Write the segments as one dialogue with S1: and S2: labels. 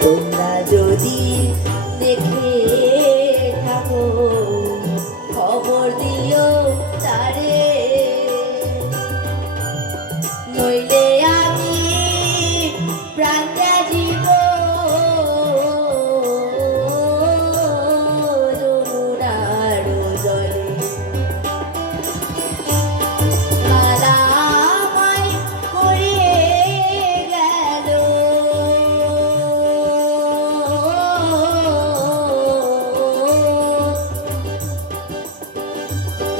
S1: তোমরা যদি দেখে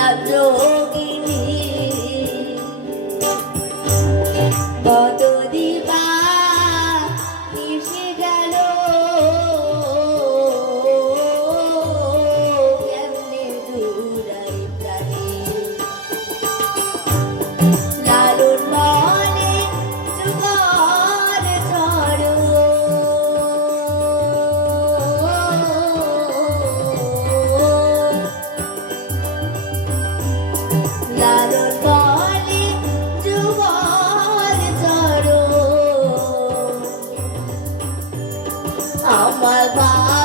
S1: I do. আমার বা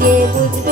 S1: আজকে বুঝবে